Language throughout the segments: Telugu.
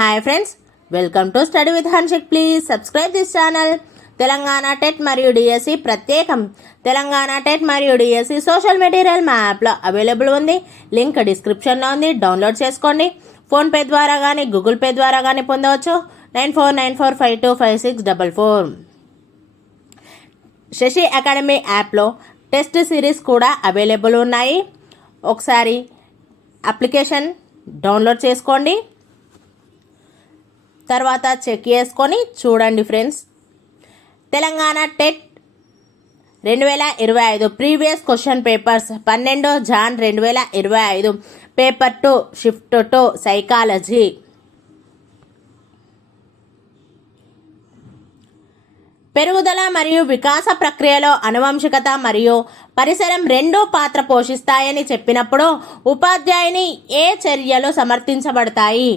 Hi friends welcome to study with Hanshik. Please subscribe this channel. Telangana TET మరియు డిఎస్సి ప్రత్యేకం. తెలంగాణ టెట్ మరియు డిఎస్సి సోషల్ మెటీరియల్ మా యాప్లో అవైలబుల్ ఉంది. లింక్ డిస్క్రిప్షన్లో ఉంది. డౌన్లోడ్ చేసుకోండి. ఫోన్పే ద్వారా కానీ గూగుల్ పే ద్వారా కానీ పొందవచ్చు. Nine four nine four five two five six double four. Shashi academy యాప్లో టెస్ట్ సిరీస్ కూడా అవైలబుల్ ఉన్నాయి. ఒకసారి అప్లికేషన్ డౌన్లోడ్ చేసుకోండి. తర్వాత చెక్ చేసుకొని చూడండి ఫ్రెండ్స్. తెలంగాణ టెట్ రెండు వేల ఇరవై ఐదు ప్రీవియస్ క్వశ్చన్ పేపర్స్ పన్నెండు జాన్ రెండు వేల ఇరవై ఐదు paper two shift two psychology. పెరుగుదల మరియు వికాస ప్రక్రియలో అనువంశికత మరియు పరిసరం రెండూ పాత్ర పోషిస్తాయని చెప్పినప్పుడు ఉపాధ్యాయుని ఏ చర్యలు సమర్థించబడతాయి?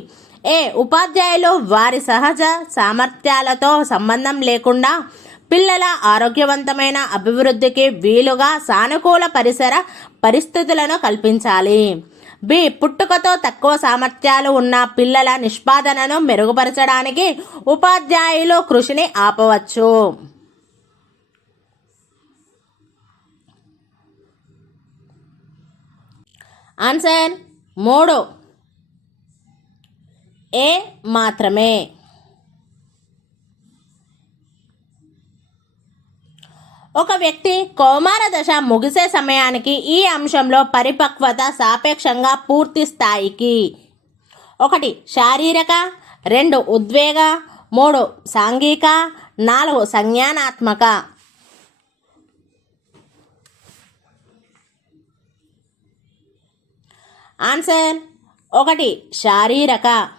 ఏ ఉపాధ్యాయులు వారి సహజ సామర్థ్యాలతో సంబంధం లేకుండా పిల్లల ఆరోగ్యవంతమైన అభివృద్ధికి వీలుగా సానుకూల పరిసర పరిస్థితులను కల్పించాలి. బి. పుట్టుకతో తక్కువ సామర్థ్యాలు ఉన్న పిల్లల నిష్పాదనను మెరుగుపరచడానికి ఉపాధ్యాయులు కృషిని ఆపవచ్చు. ఆన్సర్ మూడు. ఏ మాత్రమే. ఒక వ్యక్తి కౌమార దశ ముగిసే సమయానికి ఈ అంశంలో పరిపక్వత సాపేక్షంగా పూర్తి స్థాయికి. ఒకటి శారీరక. రెండు ఉద్వేగ. మూడు సాంఘిక. నాలుగు సంజ్ఞానాత్మక. ఆన్సర్ ఒకటి శారీరక.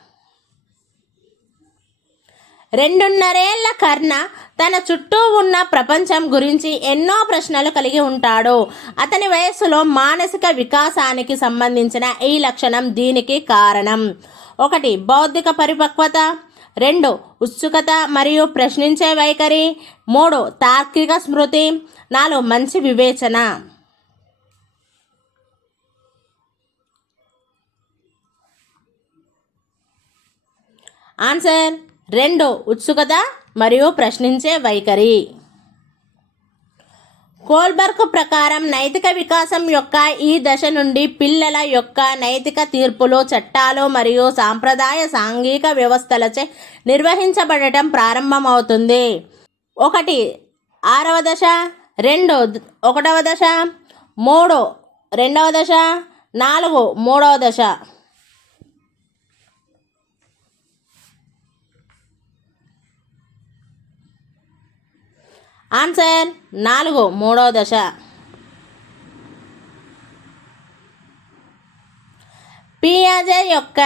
రెండున్నరేళ్ళ కర్ణ తన చుట్టూ ఉన్న ప్రపంచం గురించి ఎన్నో ప్రశ్నలు కలిగి ఉంటాడు. అతని వయస్సులో మానసిక వికాసానికి సంబంధించిన ఈ లక్షణం దీనికి కారణం. ఒకటి బౌద్ధిక పరిపక్వత. రెండు ఉత్సుకత మరియు ప్రశ్నించే వైఖరి. మూడు తార్కిక స్మృతి. నాలుగు మంచి వివేచన. ఆన్సర్ రెండు ఉత్సుకత మరియు ప్రశ్నించే వైఖరి. కోల్బర్గ్ ప్రకారం నైతిక వికాసం యొక్క ఈ దశ నుండి పిల్లల యొక్క నైతిక తీర్పులు చట్టాలు మరియు సాంప్రదాయ సాంఘిక వ్యవస్థలచే నిర్వహించబడటం ప్రారంభమవుతుంది. ఒకటి ఆరవ దశ రెండు ఒకటవ దశ మూడు రెండవ దశ నాలుగు మూడవ దశ. ఆన్సర్ నాలుగు మూడో దశ. పియాజే యొక్క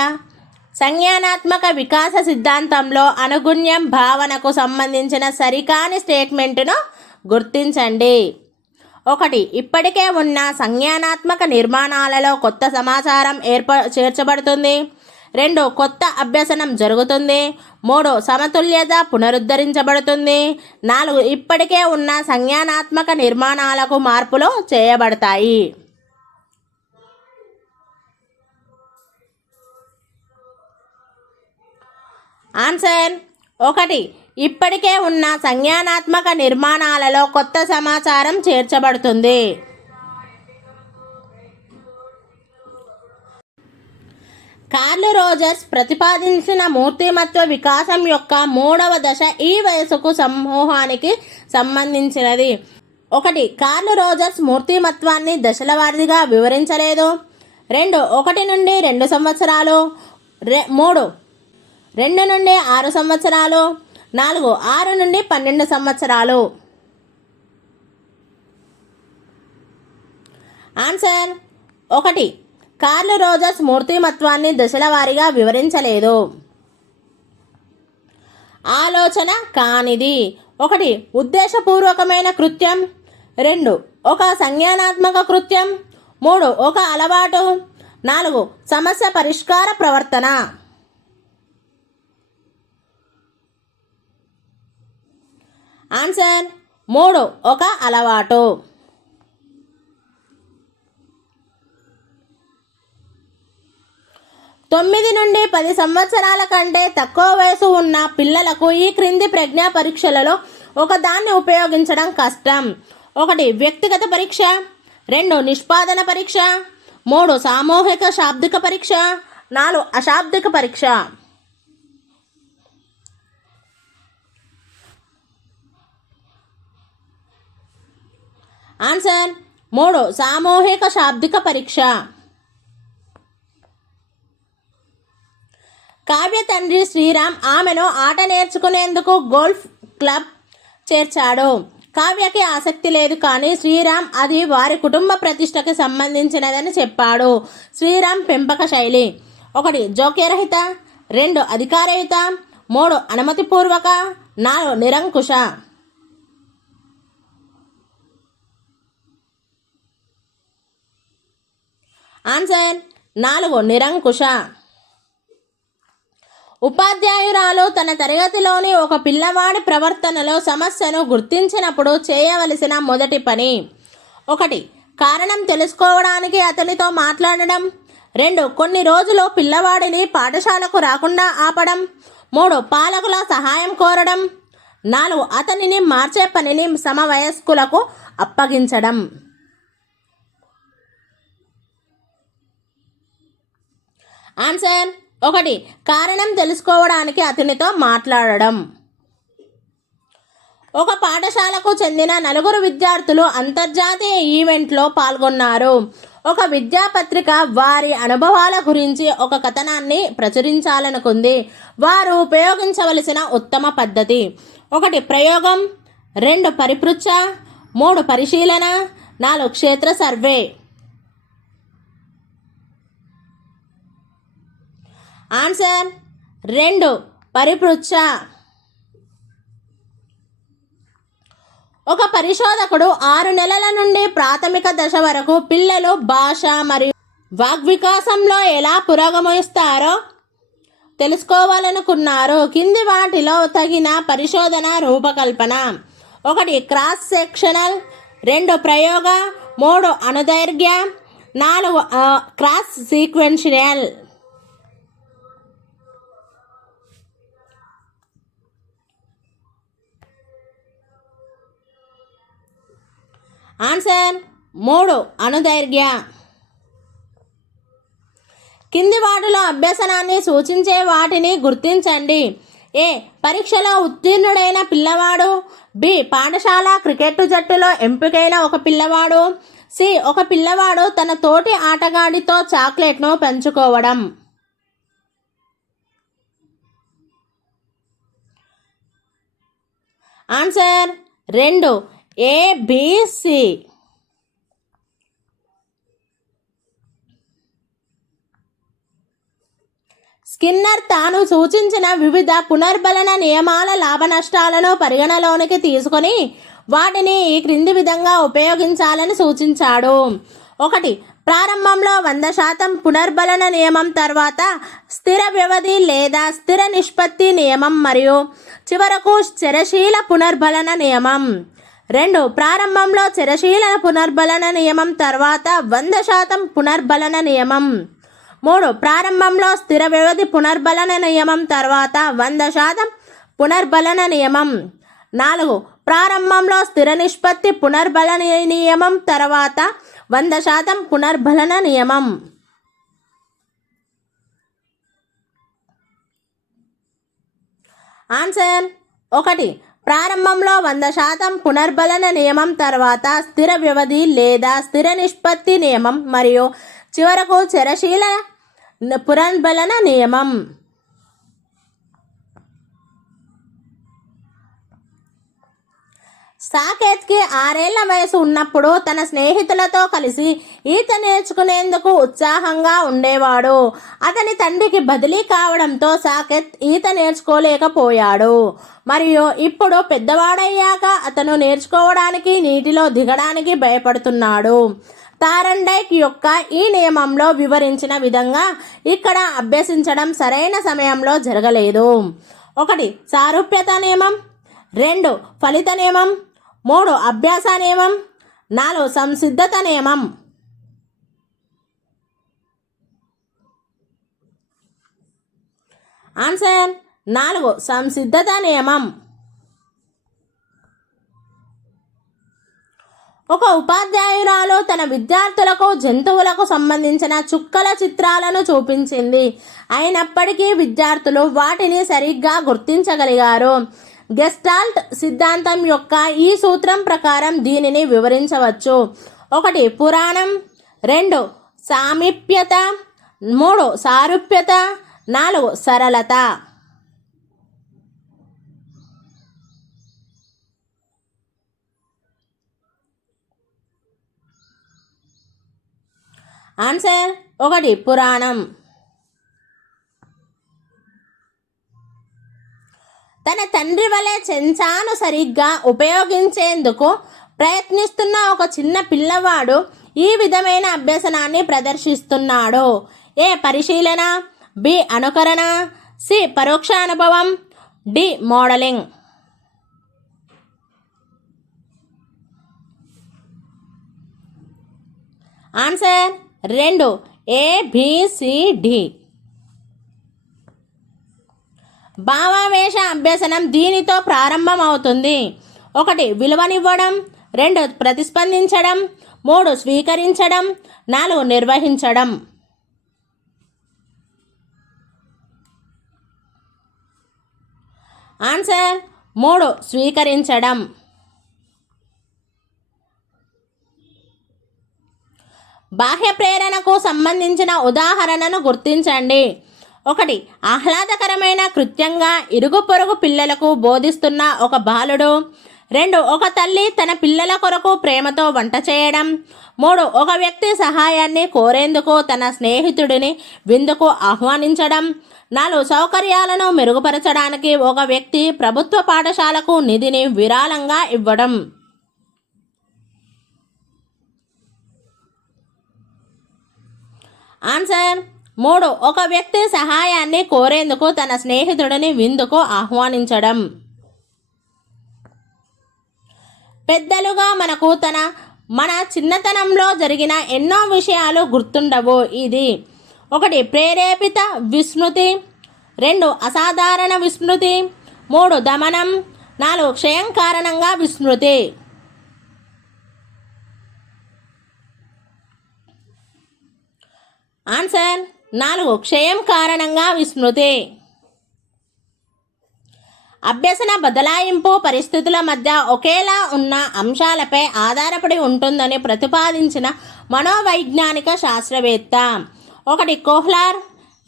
సంజ్ఞానాత్మక వికాస సిద్ధాంతంలో అనుగుణ్యం భావనకు సంబంధించిన సరికాని స్టేట్మెంట్ను గుర్తించండి. ఒకటి ఇప్పటికే ఉన్న సంజ్ఞానాత్మక నిర్మాణాలలో కొత్త సమాచారం ఏర్ప చేర్చబడుతుంది. రెండు కొత్త అభ్యసనం జరుగుతుంది. మూడు సమతుల్యత పునరుద్ధరించబడుతుంది. నాలుగు ఇప్పటికే ఉన్న సంజ్ఞానాత్మక నిర్మాణాలకు మార్పులు చేయబడతాయి. ఆన్సర్ ఒకటి. ఇప్పటికే ఉన్న సంజ్ఞానాత్మక నిర్మాణాలలో కొత్త సమాచారం చేర్చబడుతుంది. కార్ల్ రోజర్స్ ప్రతిపాదించిన మూర్తిమత్వ వికాసం యొక్క మూడవ దశ ఈ వయసుకు సమూహానికి సంబంధించినది. ఒకటి కార్ల్ రోజర్స్ మూర్తిమత్వాన్ని దశల వారీగా వివరించలేదు. రెండు ఒకటి నుండి రెండు సంవత్సరాలు. రె మూడు రెండు నుండి ఆరు సంవత్సరాలు. నాలుగు ఆరు నుండి పన్నెండు సంవత్సరాలు. ఆన్సర్ ఒకటి కార్ల్ రోజర్స్ మూర్తిమత్వాన్ని దశల వారీగా వివరించలేదు. ఆలోచన కానిది. ఒకటి ఉద్దేశపూర్వకమైన కృత్యం. రెండు ఒక సంజ్ఞానాత్మక కృత్యం. మూడు ఒక అలవాటు. నాలుగు సమస్య పరిష్కార ప్రవర్తన. ఆన్సర్ మూడు ఒక అలవాటు. తొమ్మిది నుండి పది సంవత్సరాల కంటే తక్కువ వయసు ఉన్న పిల్లలకు ఈ క్రింది ప్రజ్ఞా పరీక్షలలో ఒకదాన్ని ఉపయోగించడం కష్టం. ఒకటి వ్యక్తిగత పరీక్ష. రెండు నిష్పాదన పరీక్ష. మూడు సామూహిక శాబ్దిక పరీక్ష. నాలుగు అశాబ్దిక పరీక్ష. ఆన్సర్ మూడు సామూహిక శాబ్దిక పరీక్ష. కావ్య తండ్రి శ్రీరామ్ ఆమెను ఆట నేర్చుకునేందుకు గోల్ఫ్ క్లబ్ చేర్చాడు. కావ్యకి ఆసక్తి లేదు కానీ శ్రీరామ్ అది వారి కుటుంబ ప్రతిష్టకి సంబంధించినదని చెప్పాడు. శ్రీరామ్ పెంపక శైలి ఒకటి జోక్యరహిత. రెండు అధికారయుత. మూడు అనుమతిపూర్వక. నాలుగు నిరంకుశ. ఆన్సర్ నాలుగు నిరంకుశ. ఉపాధ్యాయురాలు తన తరగతిలోని ఒక పిల్లవాడి ప్రవర్తనలో సమస్యను గుర్తించినప్పుడు చేయవలసిన మొదటి పని. ఒకటి కారణం తెలుసుకోవడానికి అతనితో మాట్లాడడం. రెండు కొన్ని రోజులు పిల్లవాడిని పాఠశాలకు రాకుండా ఆపడం. మూడు పాలకుల సహాయం కోరడం. నాలుగు అతనిని మార్చే పనిని సమవయస్కులకు అప్పగించడం. ఆన్సర్ ఒకటి కారణం తెలుసుకోవడానికి అతనితో మాట్లాడడం. ఒక పాఠశాలకు చెందిన నలుగురు విద్యార్థులు అంతర్జాతీయ ఈవెంట్లో పాల్గొన్నారు. ఒక విద్యాపత్రిక వారి అనుభవాల గురించి ఒక కథనాన్ని ప్రచురించాలనుకుంది. వారు ఉపయోగించవలసిన ఉత్తమ పద్ధతి. ఒకటి ప్రయోగం. రెండు పరిపృచ్ఛ. మూడు పరిశీలన. నాలుగు క్షేత్ర సర్వే. ఆన్సర్ రెండు పరిపృచ్ఛ. ఒక పరిశోధకుడు ఆరు నెలల నుండి ప్రాథమిక దశ వరకు పిల్లలు భాష మరియు వాగ్వికాసంలో ఎలా పురోగమిస్తారో తెలుసుకోవాలనుకున్నారు. కింది వాటిలో తగిన పరిశోధన రూపకల్పన. ఒకటి క్రాస్ సెక్షనల్ రెండు ప్రయోగ మూడు అనుదైర్ఘ్య నాలుగు క్రాస్ సీక్వెన్షియల్. ఆన్సర్ మూడు అనుదైర్ఘ్య. కింది వాటిలో అభ్యసనాన్ని సూచించే వాటిని గుర్తించండి. ఏ. పరీక్షలో ఉత్తీర్ణుడైన పిల్లవాడు. బి. పాఠశాల క్రికెట్ జట్టులో ఎంపికైన ఒక పిల్లవాడు. సి. ఒక పిల్లవాడు తన తోటి ఆటగాడితో చాక్లెట్ను పంచుకోవడం. ఆన్సర్ రెండు. ఏబిసి స్కిన్నర్ తాను సూచించిన వివిధ పునర్బలన నియమాల లాభ నష్టాలను పరిగణలోనికి తీసుకొని వాటిని ఈ క్రింది విధంగా ఉపయోగించాలని సూచించాడు. ఒకటి ప్రారంభంలో వంద శాతం పునర్బలన నియమం తర్వాత స్థిర వ్యవధి లేదా స్థిర నిష్పత్తి నియమం మరియు చివరకు స్థిరశీల పునర్బలన నియమం. రెండు ప్రారంభంలో చిరశీలన పునర్బలన నియమం తర్వాత వంద శాతం పునర్బలన నియమం. మూడు ప్రారంభంలో స్థిర వ్యవధి పునర్బలన నియమం తర్వాత వంద శాతం పునర్బలన నియమం. నాలుగు ప్రారంభంలో స్థిర నిష్పత్తి పునర్బలన నియమం తర్వాత వంద శాతం పునర్బలన నియమం. ఆన్సర్ ఒకటి ప్రారంభంలో వంద శాతం పునర్బలన నియమం తర్వాత స్థిర వ్యవధి లేదా స్థిర నిష్పత్తి నియమం మరియు చివరకు చరశీల పునర్బలన నియమం. సాకేత్కి ఆరేళ్ళ వయసు ఉన్నప్పుడు తన స్నేహితులతో కలిసి ఈత నేర్చుకునేందుకు ఉత్సాహంగా ఉండేవాడు. అతని తండ్రికి బదిలీ కావడంతో సాకేత్ ఈత నేర్చుకోలేకపోయాడు. మరియు ఇప్పుడు పెద్దవాడయ్యాక అతను నేర్చుకోవడానికి నీటిలో దిగడానికి భయపడుతున్నాడు. తారండైక్ యొక్క ఈ నియమంలో వివరించిన విధంగా ఇక్కడ అభ్యసించడం సరైన సమయంలో జరగలేదు. ఒకటి సారూప్యత నియమం. రెండు ఫలిత నియమం. మూడు అభ్యాస నియమం నాలుగు సంసిద్ధత నియమం ఆన్సర్ నాలుగు సంసిద్ధత నియమం ఒక ఉపాధ్యాయురాలు తన విద్యార్థులకు జంతువులకు సంబంధించిన చుక్కల చిత్రాలను చూపించింది. అయినప్పటికీ విద్యార్థులు వాటిని సరిగ్గా గుర్తించగలిగారు. గెస్టాల్ట్ సిద్ధాంతం యొక్క ఈ సూత్రం ప్రకారం దీనిని వివరించవచ్చు. ఒకటి పురాణం. రెండు సామీప్యత. మూడు సారూప్యత. నాలుగు సరళత. ఆన్సర్ ఒకటి పురాణం. తన తండ్రి వలె చెంచాను సరిగ్గా ఉపయోగించేందుకు ప్రయత్నిస్తున్న ఒక చిన్న పిల్లవాడు ఈ విధమైన అభ్యసనాన్ని ప్రదర్శిస్తున్నాడు. ఏ పరిశీలన? బి అనుకరణ. సి పరోక్ష అనుభవం డి మోడలింగ్. ఆన్సర్ రెండు ఏ డి. భావావేశ అభ్యసనం దీనితో ప్రారంభమవుతుంది. ఒకటి విలువనివ్వడం. రెండు ప్రతిస్పందించడం. మూడు స్వీకరించడం. నాలుగు నిర్వహించడం. ఆన్సర్ మూడు స్వీకరించడం. బాహ్య ప్రేరణకు సంబంధించిన ఉదాహరణను గుర్తించండి. ఒకటి ఆహ్లాదకరమైన కృత్యంగా ఇరుగు పొరుగు పిల్లలకు బోధిస్తున్న ఒక బాలుడు. రెండు ఒక తల్లి తన పిల్లల కొరకు ప్రేమతో వంట చేయడం. మూడు ఒక వ్యక్తి సహాయాన్ని కోరేందుకు తన స్నేహితుడిని విందుకు ఆహ్వానించడం. నాలుగు సౌకర్యాలను మెరుగుపరచడానికి ఒక వ్యక్తి ప్రభుత్వ పాఠశాలకు నిధిని విరాళంగా ఇవ్వడం. ఆన్సర్ మూడు ఒక వ్యక్తి సహాయాన్ని కోరేందుకు తన స్నేహితుడిని విందుకు ఆహ్వానించడం. పెద్దలుగా మనకు తన మన చిన్నతనంలో జరిగిన ఎన్నో విషయాలు గుర్తుండవు ఇది. ఒకటి ప్రేరేపిత విస్మృతి. రెండు అసాధారణ విస్మృతి. మూడు దమనం. నాలుగు క్షయం కారణంగా విస్మృతి. ఆన్సర్ నాలుగు క్షయం కారణంగా విస్మృతి. అభ్యసన బదలాయింపు పరిస్థితుల మధ్య ఒకేలా ఉన్న అంశాలపై ఆధారపడి ఉంటుందని ప్రతిపాదించిన మనోవైజ్ఞానిక శాస్త్రవేత్త. ఒకటి కోహ్లార్.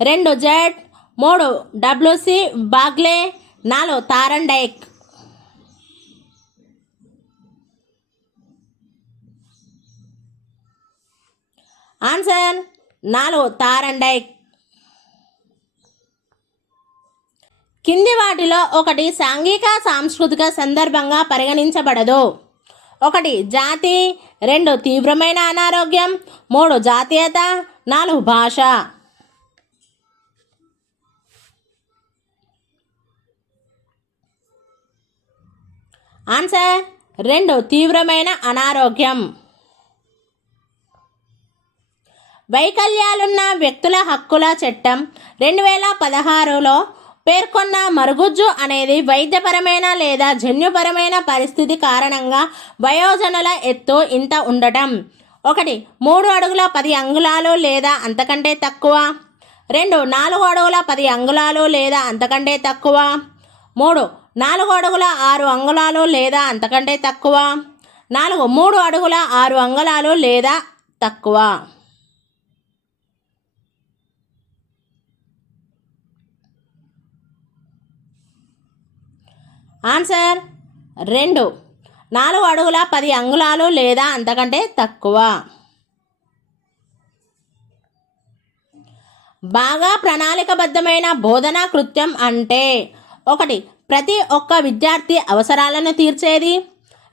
రెండు జెడ్. మూడు డబ్ల్యూసి బాగ్లే. నాలుగు తారండైక్ ఆన్సర్ నాలుగు తారండై. కింది వాటిలో ఒకటి సాంఘిక సాంస్కృతిక సందర్భంగా పరిగణించబడదు. ఒకటి జాతి రెండు తీవ్రమైన అనారోగ్యం మూడు జాతీయత నాలుగు భాష. ఆన్సర్ రెండు తీవ్రమైన అనారోగ్యం. వైకల్యాలున్న వ్యక్తుల హక్కుల చట్టం రెండు వేల పదహారులో పేర్కొన్న మరుగుజ్జు అనేది వైద్యపరమైన లేదా జన్యుపరమైన పరిస్థితి కారణంగా వయోజనుల ఎత్తు ఇంత ఉండటం. ఒకటి మూడు అడుగుల పది అంగుళాలు లేదా అంతకంటే తక్కువ. రెండు నాలుగు అడుగుల పది అంగుళాలు లేదా అంతకంటే తక్కువ. మూడు నాలుగు అడుగుల ఆరు అంగుళాలు లేదా అంతకంటే తక్కువ. నాలుగు మూడు అడుగుల ఆరు అంగుళాలు లేదా తక్కువ. ఆన్సర్ రెండు. నాలుగు అడుగుల పది అంగుళాలు లేదా అంతకంటే తక్కువ. బాగా ప్రణాళికబద్ధమైన బోధనా కృత్యం అంటే ఒకటి ప్రతి ఒక్క విద్యార్థి అవసరాలను తీర్చేది.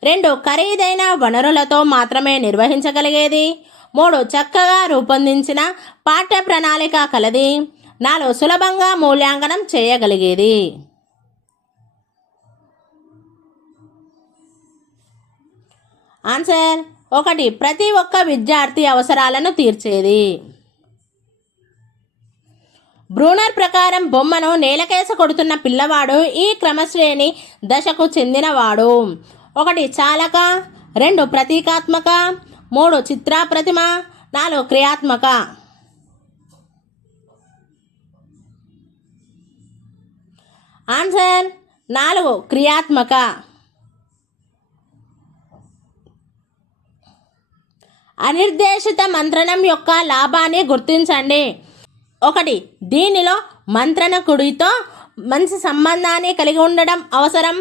రెండు ఖరీదైన వనరులతో మాత్రమే నిర్వహించగలిగేది. మూడు చక్కగా రూపొందించిన పాఠ్య ప్రణాళిక కలది. నాలుగు సులభంగా మూల్యాంకనం చేయగలిగేది. ఆన్సర్ ఒకటి ప్రతి ఒక్క విద్యార్థి అవసరాలను తీర్చేది. బ్రూనర్ ప్రకారం బొమ్మను నేలకేస కొడుతున్న పిల్లవాడు ఈ క్రమశ్రేణి దశకు చెందినవాడు. ఒకటి చాలక. రెండు ప్రతీకాత్మక. మూడు చిత్ర ప్రతిమ నాలుగు క్రియాత్మక. ఆన్సర్ నాలుగు క్రియాత్మక. అనిర్దేశిత మంత్రణం యొక్క లాభాన్ని గుర్తించండి. ఒకటి దీనిలో మంత్రణకుడితో మంచి సంబంధాన్ని కలిగి ఉండడం అవసరం.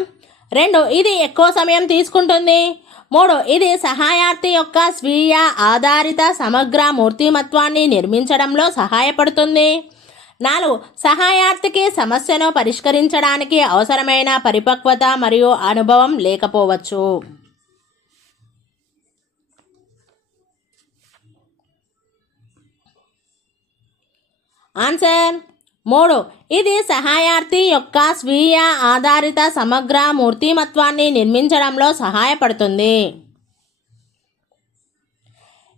రెండు ఇది ఎక్కువ సమయం తీసుకుంటుంది. మూడు ఇది సహాయార్థి యొక్క స్వీయ ఆధారిత సమగ్ర మూర్తిమత్వాన్ని నిర్మించడంలో సహాయపడుతుంది. నాలుగు సహాయార్థికి సమస్యను పరిష్కరించడానికి అవసరమైన పరిపక్వత మరియు అనుభవం లేకపోవచ్చు. ఆన్సర్. మూడు. ఇది సహాయార్థి యొక్క స్వీయ ఆధారిత సమగ్ర మూర్తిమత్వాన్ని నిర్మించడంలో సహాయపడుతుంది.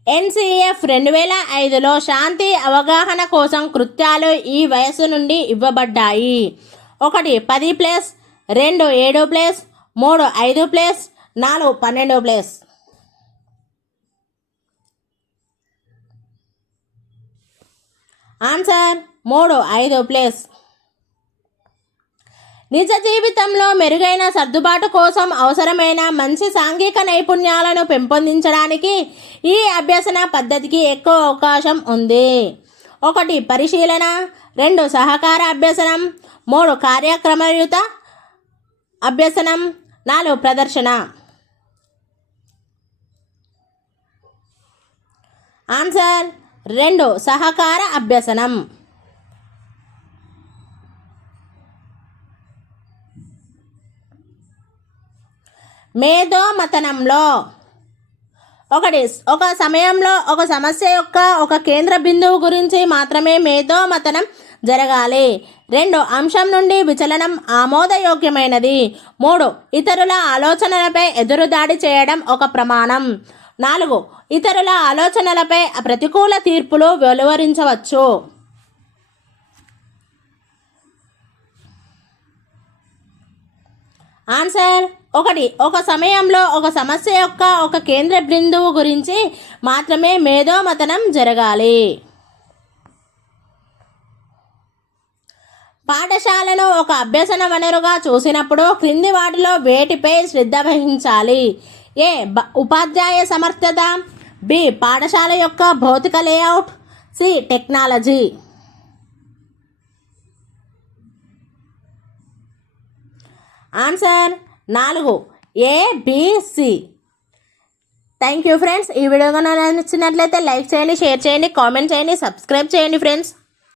ఎన్సిఎఫ్ రెండు వేల ఐదులో శాంతి అవగాహన కోసం కృత్యాలు ఈ వయసు నుండి ఇవ్వబడ్డాయి. ఒకటి పది ప్లస్ రెండు ఏడు ప్లస్ మూడు ఐదు ప్లస్ నాలుగు పన్నెండు ప్లస్. ఆన్సర్ మూడు ఐదు ప్లేస్. నిజ జీవితంలో మెరుగైన సర్దుబాటు కోసం అవసరమైన మంచి సాంఘిక నైపుణ్యాలను పెంపొందించడానికి ఈ అభ్యసన పద్ధతికి ఎక్కువ అవకాశం ఉంది. ఒకటి పరిశీలన. రెండు సహకార అభ్యసనం. మూడు కార్యక్రమయుత అభ్యసనం. నాలుగు ప్రదర్శన. ఆన్సర్ రెండు సహకార అభ్యసనం. మేధోమతనంలో ఒకటి ఒక సమయంలో ఒక సమస్య యొక్క ఒక కేంద్ర బిందువు గురించి మాత్రమే మేధోమతనం జరగాలి. రెండు అంశం నుండి విచలనం ఆమోదయోగ్యమైనది. మూడు ఇతరుల ఆలోచనలపై ఎదురుదాడి చేయడం ఒక ప్రమాణం. నాలుగు ఇతరుల ఆలోచనలపై ప్రతికూల తీర్పులు వెలువరించవచ్చు. ఆన్సర్ ఒకటి ఒక సమయంలో ఒక సమస్య యొక్క ఒక కేంద్ర బిందువు గురించి మాత్రమే మేధోమతనం జరగాలి. పాఠశాలను ఒక అభ్యసన వనరుగా చూసినప్పుడు క్రింది వాటిలో వేటిపై శ్రద్ధ వహించాలి? ఏ ఉపాధ్యాయ సమర్థత బి పాఠశాల యొక్క భౌతిక లేఅవుట్. C technology. ఆన్సర్ నాలుగు A B C thank you friends. ఈ వీడియో కనుక నచ్చినట్లయితే లైక్ చేయండి షేర్ చేయండి కామెంట్ చేయండి సబ్స్క్రైబ్ చేయండి ఫ్రెండ్స్.